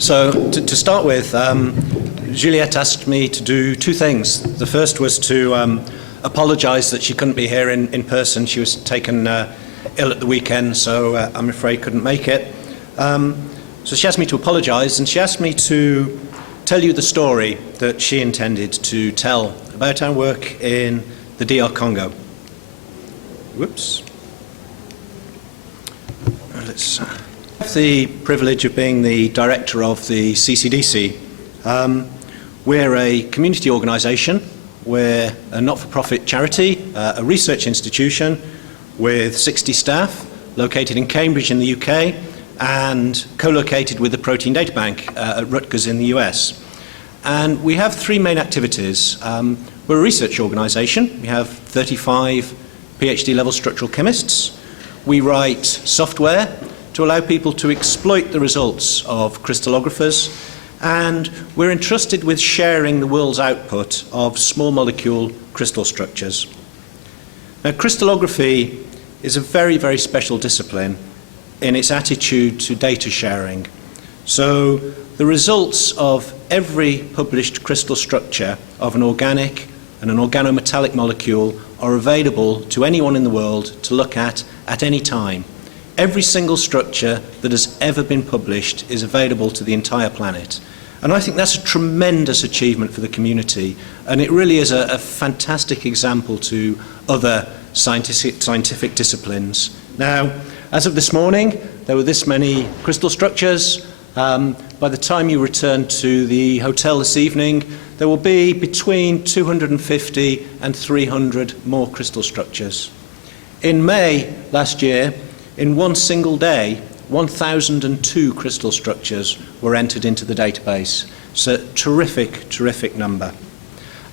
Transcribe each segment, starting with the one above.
So to start with, Juliette asked me to do two things. The first was to apologise that she couldn't be here in person. She was taken ill at the weekend, so I'm afraid couldn't make it. So she asked me to apologise, and she asked me to tell you the story that she intended to tell about our work in the DR Congo. Whoops. Let's have the privilege of being the director of the CCDC. We're a community organisation. We're a not-for-profit charity, a research institution with 60 staff located in Cambridge in the UK and co-located with the Protein Data Bank at Rutgers in the US. And we have three main activities. We're a research organisation. We have 35 PhD-level structural chemists. We write software to allow people to exploit the results of crystallographers, and we're entrusted with sharing the world's output of small molecule crystal structures. Now, crystallography is a very, very special discipline in its attitude to data sharing. So the results of every published crystal structure of an organic and an organometallic molecule are available to anyone in the world to look at any time. Every single structure that has ever been published is available to the entire planet. And I think that's a tremendous achievement for the community, and it really is a fantastic example to other scientific disciplines. Now, as of this morning, there were this many crystal structures. By the time you return to the hotel this evening, there will be between 250 and 300 more crystal structures. In May last year, in one single day, 1,002 crystal structures were entered into the database. It's a terrific, terrific number.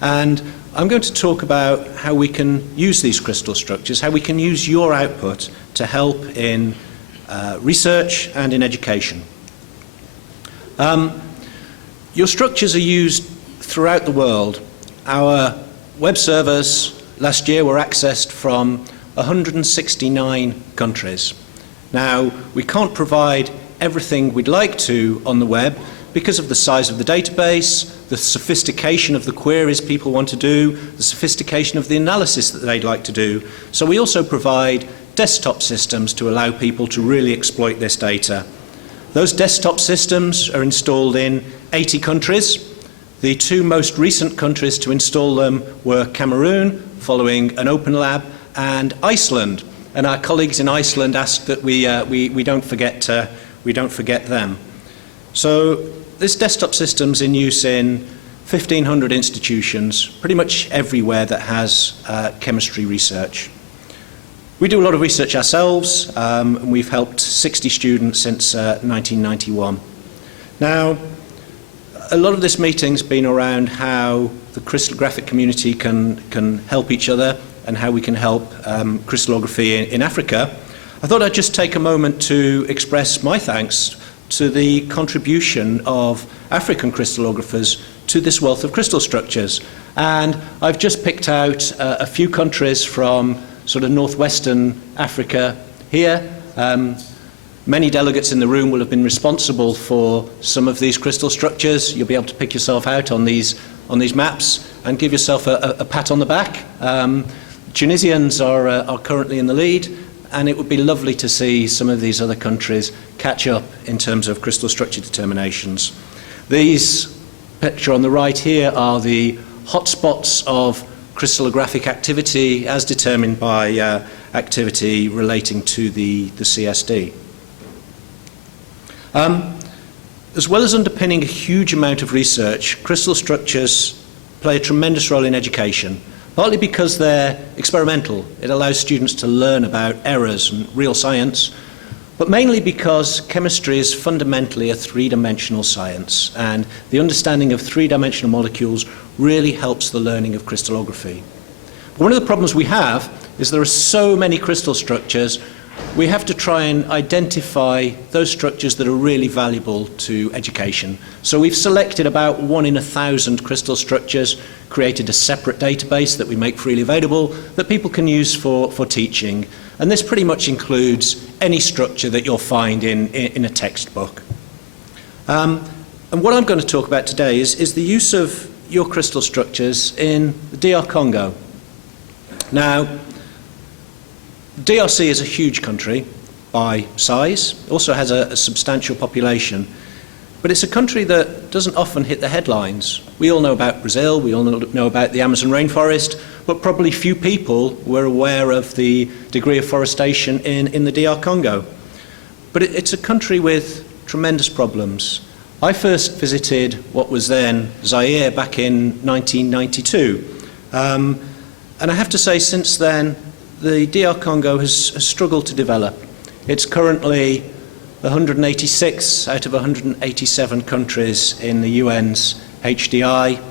And I'm going to talk about how we can use these crystal structures, how we can use your output to help in research and in education. Your structures are used throughout the world. Our web servers last year were accessed from 169 countries. Now, we can't provide everything we'd like to on the web because of the size of the database, the sophistication of the queries people want to do, the sophistication of the analysis that they'd like to do. So we also provide desktop systems to allow people to really exploit this data. Those desktop systems are installed in 80 countries. The two most recent countries to install them were Cameroon, following an open lab, and Iceland. And our colleagues in Iceland asked that we don't forget them. So this desktop system's in use in 1,500 institutions, pretty much everywhere that has chemistry research. We do a lot of research ourselves, and we've helped 60 students since 1991. Now, a lot of this meeting's been around how the crystallographic community can help each other and how we can help crystallography in Africa. I thought I'd just take a moment to express my thanks to the contribution of African crystallographers to this wealth of crystal structures. And I've just picked out a few countries from sort of northwestern Africa here. Many delegates in the room will have been responsible for some of these crystal structures. You'll be able to pick yourself out on these maps and give yourself a pat on the back. Tunisians are currently in the lead, and it would be lovely to see some of these other countries catch up in terms of crystal structure determinations. These picture on the right here are the hotspots of crystallographic activity as determined by activity relating to the CSD. As well as underpinning a huge amount of research, crystal structures play a tremendous role in education, partly because they're experimental. It allows students to learn about errors and real science, but mainly because chemistry is fundamentally a three-dimensional science, and the understanding of three-dimensional molecules really helps the learning of crystallography. But one of the problems we have is there are so many crystal structures, we have to try and identify those structures that are really valuable to education. So we've selected about 1 in 1,000 crystal structures, created a separate database that we make freely available that people can use for teaching. And this pretty much includes any structure that you'll find in a textbook. And what I'm going to talk about today is the use of your crystal structures in the DR Congo. Now, DRC is a huge country by size, it also has a substantial population, but it's a country that doesn't often hit the headlines. We all know about Brazil, we all know about the Amazon rainforest, but probably few people were aware of the degree of forestation in the DR Congo. But it's a country with tremendous problems. I first visited what was then Zaire back in 1992. And I have to say, since then, the DR Congo has struggled to develop. It's currently 186 out of 187 countries in the UN's HDI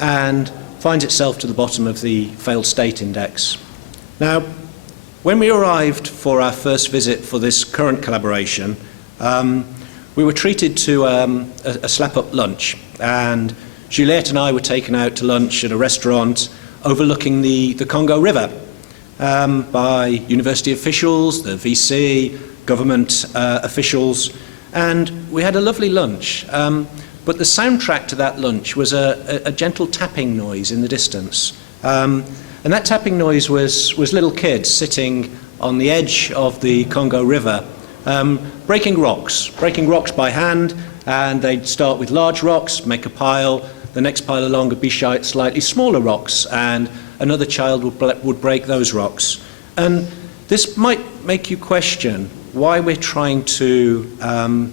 and finds itself to the bottom of the failed state index. Now, when we arrived for our first visit for this current collaboration, we were treated to a slap-up lunch, and Juliette and I were taken out to lunch at a restaurant overlooking the Congo River by university officials, the VC, government officials, and we had a lovely lunch. But the soundtrack to that lunch was a gentle tapping noise in the distance. And that tapping noise was little kids sitting on the edge of the Congo River, breaking rocks by hand, and they'd start with large rocks, make a pile, the next pile along would be slightly smaller rocks, and another child would break those rocks. And this might make you question why we're trying to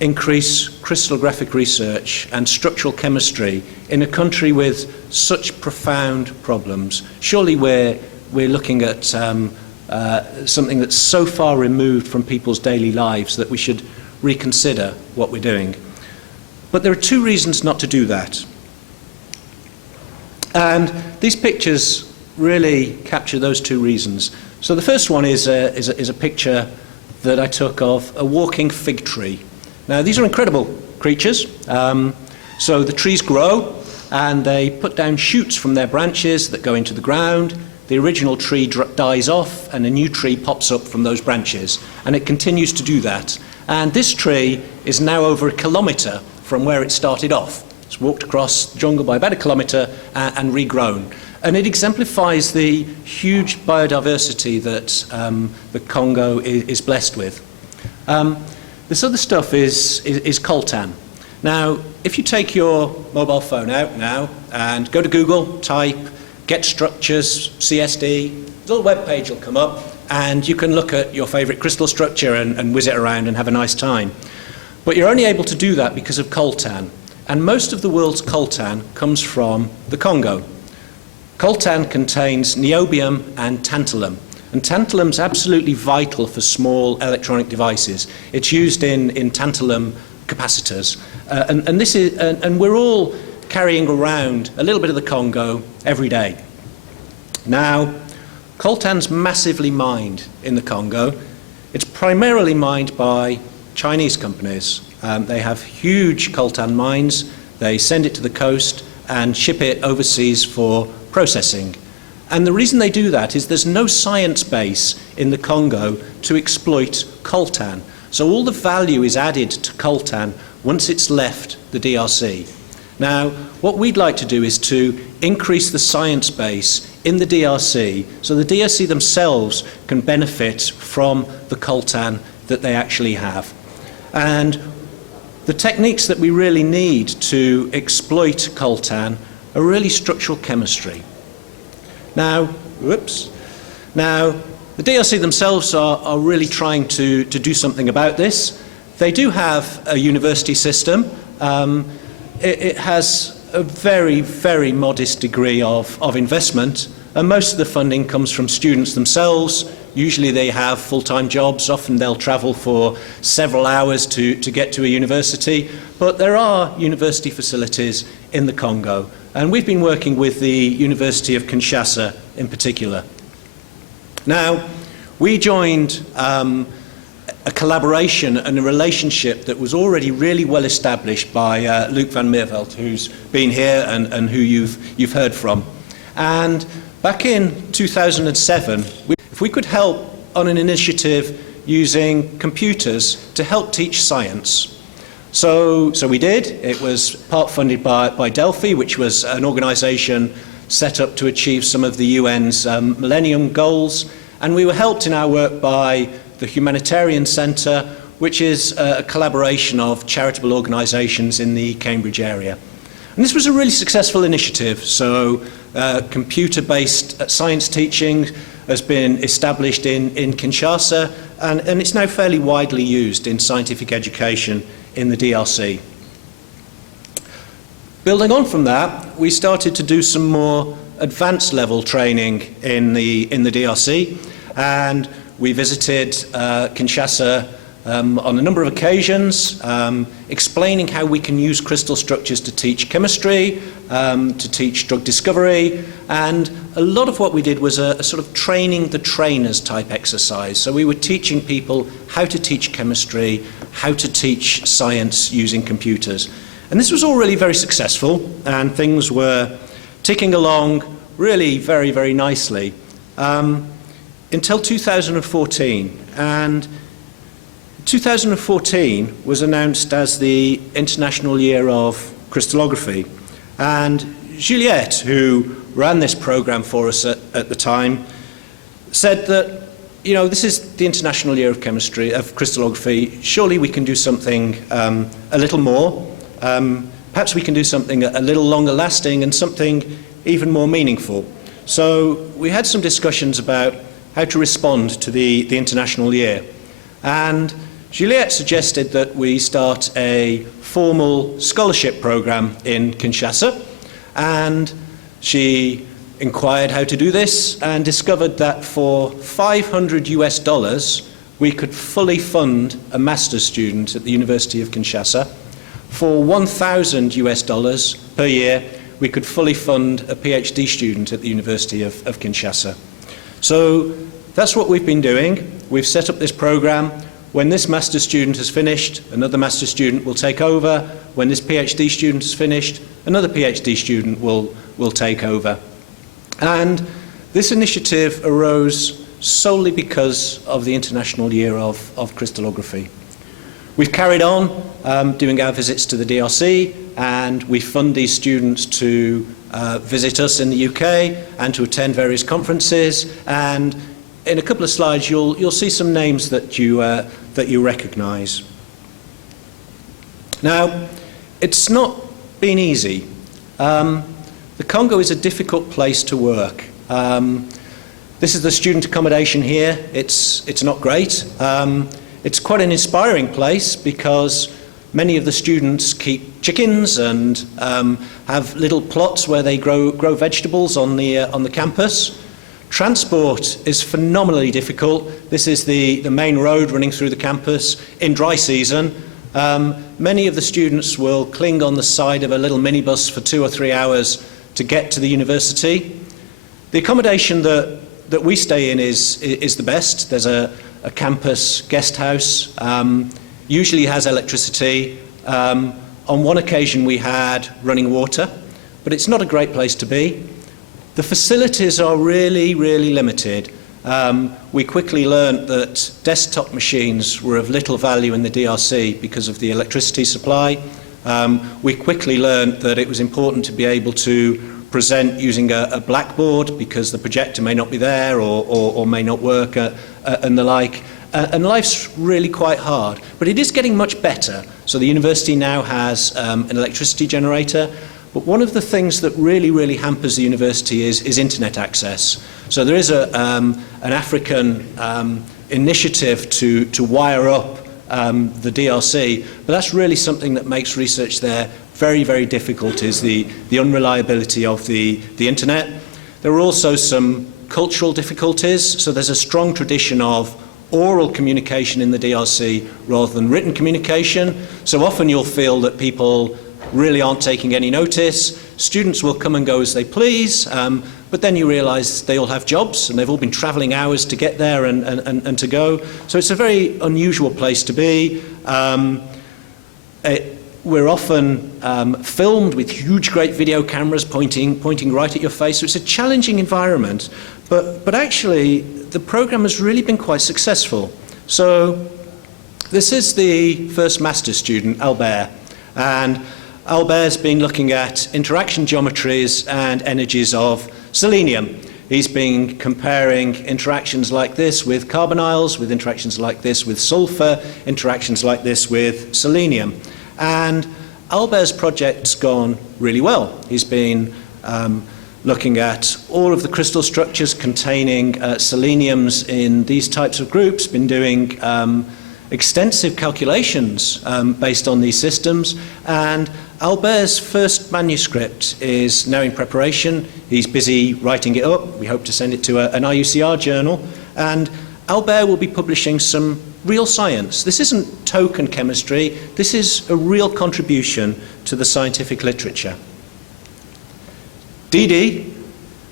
increase crystallographic research and structural chemistry in a country with such profound problems. Surely we're looking at something that's so far removed from people's daily lives that we should reconsider what we're doing. But there are two reasons not to do that. And these pictures really capture those two reasons. So the first one is a picture that I took of a walking fig tree. Now, these are incredible creatures. So the trees grow, and they put down shoots from their branches that go into the ground. The original tree dies off, and a new tree pops up from those branches, and it continues to do that. And this tree is now over 1 kilometre from where it started off. It's walked across the jungle by about 1 kilometre and regrown. And it exemplifies the huge biodiversity that the Congo is blessed with. This other stuff is coltan. Now, if you take your mobile phone out now and go to Google, type get structures, CSD, a little web page will come up, and you can look at your favourite crystal structure and whiz it around and have a nice time. But you're only able to do that because of coltan. And most of the world's coltan comes from the Congo. Coltan contains niobium and tantalum. And tantalum's absolutely vital for small electronic devices. It's used in tantalum capacitors. And we're all carrying around a little bit of the Congo every day. Now, coltan's massively mined in the Congo. It's primarily mined by Chinese companies. They have huge coltan mines. They send it to the coast and ship it overseas for processing. And the reason they do that is there's no science base in the Congo to exploit coltan. So all the value is added to coltan once it's left the DRC. Now, what we'd like to do is to increase the science base in the DRC so the DRC themselves can benefit from the coltan that they actually have. And the techniques that we really need to exploit coltan are really structural chemistry. Now, Now, the DRC themselves are really trying to do something about this. They do have a university system. It has a very, very modest degree of investment, and most of the funding comes from students themselves. Usually they have full-time jobs. Often they'll travel for several hours to get to a university. But there are university facilities in the Congo, and we've been working with the University of Kinshasa in particular. Now, we joined a collaboration and a relationship that was already really well established by Luc van Meerveld, who's been here and who you've heard from. And back in 2007, if we could help on an initiative using computers to help teach science, So we did. It was part funded by Delphi, which was an organisation set up to achieve some of the UN's Millennium Goals. And we were helped in our work by the Humanitarian Centre, which is a collaboration of charitable organisations in the Cambridge area. And this was a really successful initiative. So computer-based science teaching has been established in Kinshasa, and it's now fairly widely used in scientific education in the DRC. Building on from that, we started to do some more advanced level training in the DRC, and we visited Kinshasa on a number of occasions, explaining how we can use crystal structures to teach chemistry, to teach drug discovery, and a lot of what we did was a sort of training the trainers type exercise. So we were teaching people how to teach chemistry, how to teach science using computers. And this was all really very successful, and things were ticking along really very, very nicely until 2014. And 2014 was announced as the International Year of Crystallography. And Juliette, who ran this program for us at the time, said that, you know, this is the International Year of Chemistry, of Crystallography. Surely we can do something a little more. Perhaps we can do something a little longer lasting and something even more meaningful. So we had some discussions about how to respond to the International Year. And Juliette suggested that we start a formal scholarship program in Kinshasa, and she inquired how to do this and discovered that for $500 we could fully fund a master's student at the University of Kinshasa. For $1,000 per year we could fully fund a PhD student at the University of Kinshasa. So that's what we've been doing. We've set up this program. When this master's student has finished, another master's student will take over. When this PhD student is finished, another PhD student will take over. And this initiative arose solely because of the International Year of Crystallography. We've carried on doing our visits to the DRC, and we fund these students to visit us in the UK and to attend various conferences. And in a couple of slides, you'll see some names that you recognise. Now, it's not been easy. The Congo is a difficult place to work. This is the student accommodation here. It's not great. It's quite an inspiring place because many of the students keep chickens and have little plots where they grow vegetables on the campus. Transport is phenomenally difficult. This is the main road running through the campus in dry season. Many of the students will cling on the side of a little minibus for 2 or 3 hours to get to the university. The accommodation that we stay in is the best. There's a campus guest house, usually has electricity. On one occasion we had running water, but it's not a great place to be. The facilities are really, really limited. We quickly learnt that desktop machines were of little value in the DRC because of the electricity supply. We quickly learnt that it was important to be able to present using a blackboard because the projector may not be there or may not work and the like. And life's really quite hard, but it is getting much better. So the university now has an electricity generator. But one of the things that really, really hampers the university is internet access. So there is an African initiative to wire up the DRC, but that's really something that makes research there very, very difficult, is the unreliability of the internet. There are also some cultural difficulties. So there's a strong tradition of oral communication in the DRC rather than written communication. So often you'll feel that people really aren't taking any notice. Students will come and go as they please, but then you realise they all have jobs and they've all been travelling hours to get there and to go. So it's a very unusual place to be. We're often filmed with huge, great video cameras pointing right at your face. So it's a challenging environment, but actually the programme has really been quite successful. So This is the first master's student, Albers, and Albert's been looking at interaction geometries and energies of selenium. He's been comparing interactions like this with carbonyls, with interactions like this with sulfur, interactions like this with selenium. And Albert's project's gone really well. He's been looking at all of the crystal structures containing seleniums in these types of groups, been doing extensive calculations based on these systems, and Albert's first manuscript is now in preparation. He's busy writing it up. We hope to send it to an IUCR journal, and Albers will be publishing some real science. This isn't token chemistry, this is a real contribution to the scientific literature. Dede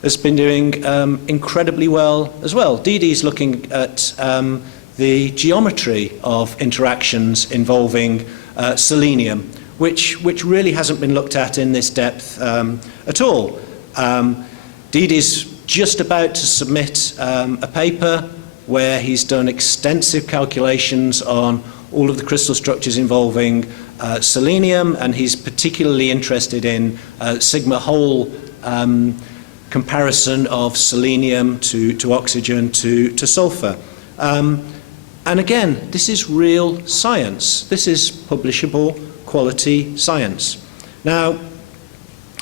has been doing incredibly well as well. Dede's looking at the geometry of interactions involving selenium, which really hasn't been looked at in this depth at all. Dede's just about to submit a paper where he's done extensive calculations on all of the crystal structures involving selenium, and he's particularly interested in sigma hole comparison of selenium to oxygen to sulfur. And again, this is real science. This is publishable quality science. Now,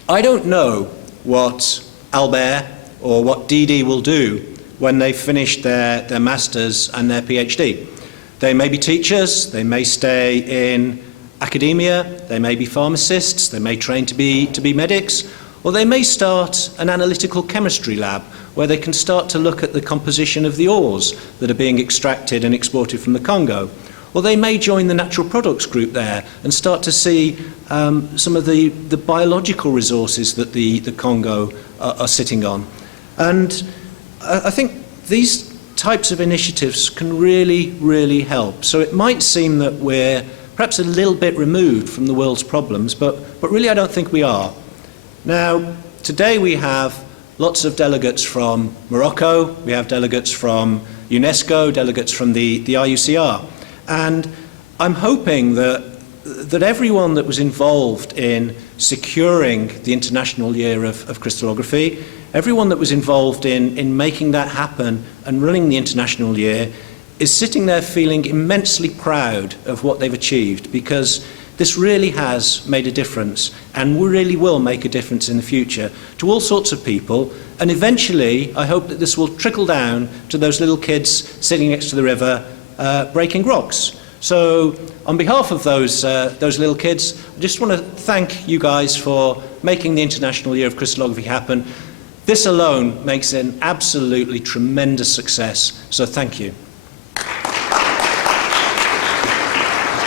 I don't know what Albers or what Dede will do when they've finished their masters and their PhD. They may be teachers, they may stay in academia, they may be pharmacists, they may train to be medics, or they may start an analytical chemistry lab where they can start to look at the composition of the ores that are being extracted and exported from the Congo. Or they may join the natural products group there and start to see some of the biological resources that the Congo are sitting on. And I think these types of initiatives can really help. So it might seem that we're perhaps a little bit removed from the world's problems, but really I don't think we are. Now, today we have lots of delegates from Morocco, we have delegates from UNESCO, delegates from the IUCR. And I'm hoping that everyone that was involved in securing the International Year of Crystallography, everyone that was involved in making that happen and running the International Year, is sitting there feeling immensely proud of what they've achieved, because this really has made a difference and really will make a difference in the future to all sorts of people. And eventually, I hope that this will trickle down to those little kids sitting next to the river breaking rocks. So on behalf of those little kids, I just want to thank you guys for making the International Year of Crystallography happen. This alone makes it an absolutely tremendous success, so thank you.